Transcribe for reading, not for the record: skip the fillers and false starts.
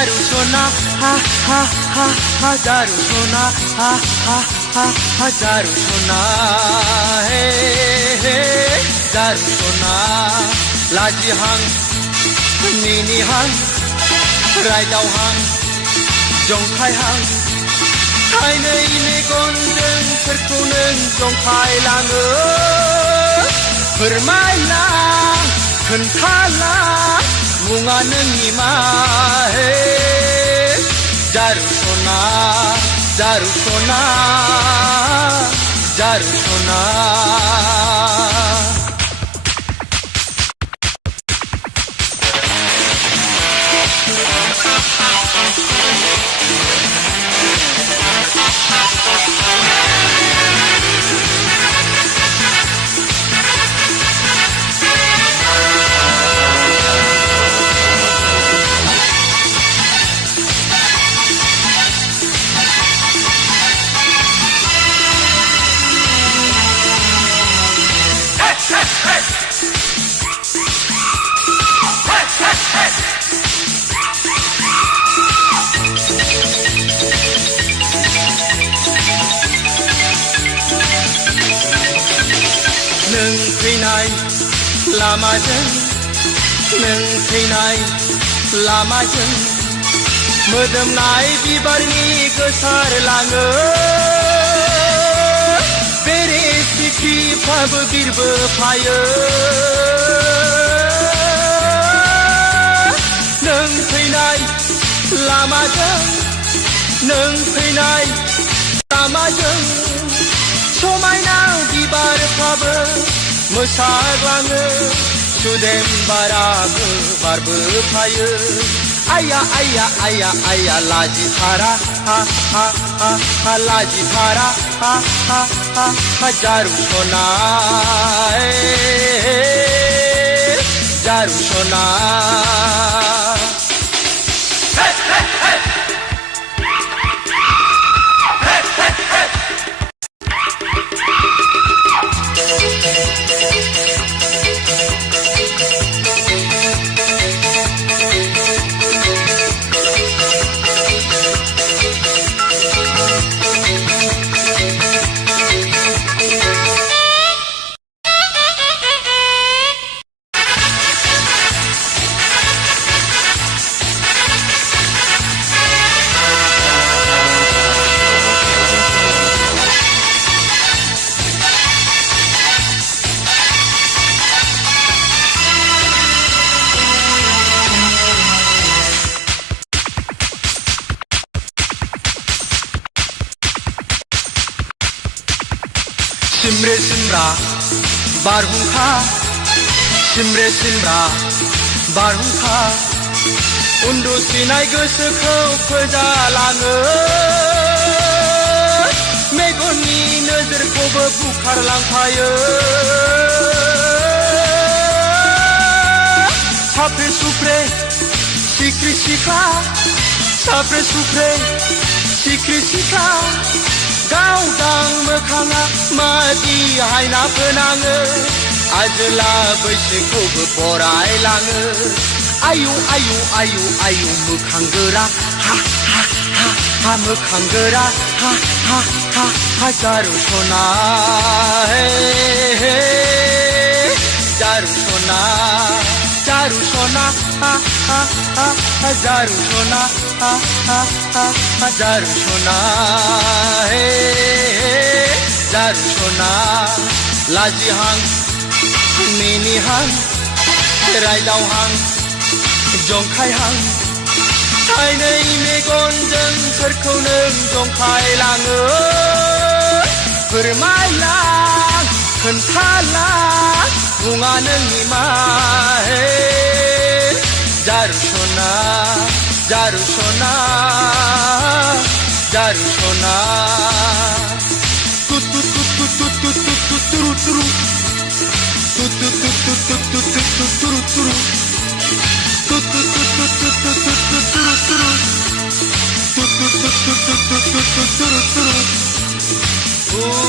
जारू सोना हा हा हा हा जारू सोना हा हा हा हा जारू सोना हे हे जारू सोना लाजि हां मिनि हां रायदाव हां जंखाय हां थाइनै मेगनजों सोरखौ नों जंखायलाङो फोरमायलां खोन्थालां मुङा नोंनि मा हे जारू सोना जारू सोना जारू सोना नों फैनाय लामाजों नों फैनाय लामाजों मोदोमनाय बिबारनि गोसारलाङो बेरे सिख्रिफ्राबो बिरबोफायो नों फैनाय लामाजों नों फैनाय लामाजों समायना बिबारफ्राबो मोसाग्लाङो सुदेम बाराबो बारबोफायो आया आया आया आया लाजिथारा हा हा हा हा लाजिथारा हा हा हा हा जारू सोना जारू सोना सिमरे सिमरा बारहुंखा सिमरे सिमरा बारहुंखा उन्दुसिनाय गोसोखौ फोजालाङो मेगननि नोजोरखौबो बुखारलांफायो साफ्रे सुफ्रे सिख्रि सिख्ला साफ्रे सुफ्रे सिख्रि सिख्ला गावदां मोखाङा मादि हायना फोनाङो आजोला बैसोखौबो बरायलाङो आयु आयु आयु आयु मोखां गोरा हा हा हा हा मोखां गोरा हा हा हा हा जारू सोना हे जारू सोना जारू सोना हा हा हा हा जारू सोना हा हा हा हा जारू सोना हे जारू सोना लाजि हां मिनि हां रायदाव हां जंखाय हां थाइनै मेगनजों सोरखौ नों जंखायलाङो फोरमायलां खोन्थालां मुङा नोंनि मा हे जारू सोना जारू सोना जारू सोना तु तु तु तु तु तु तु तु तुरु तुरु तु तु तु तु तु तु तु तु तुरु तुरु तु तु तु तु तु तु तु तु तुरु तुरु तु तु तु तु तु तु तु तु तुरु तुरु ओ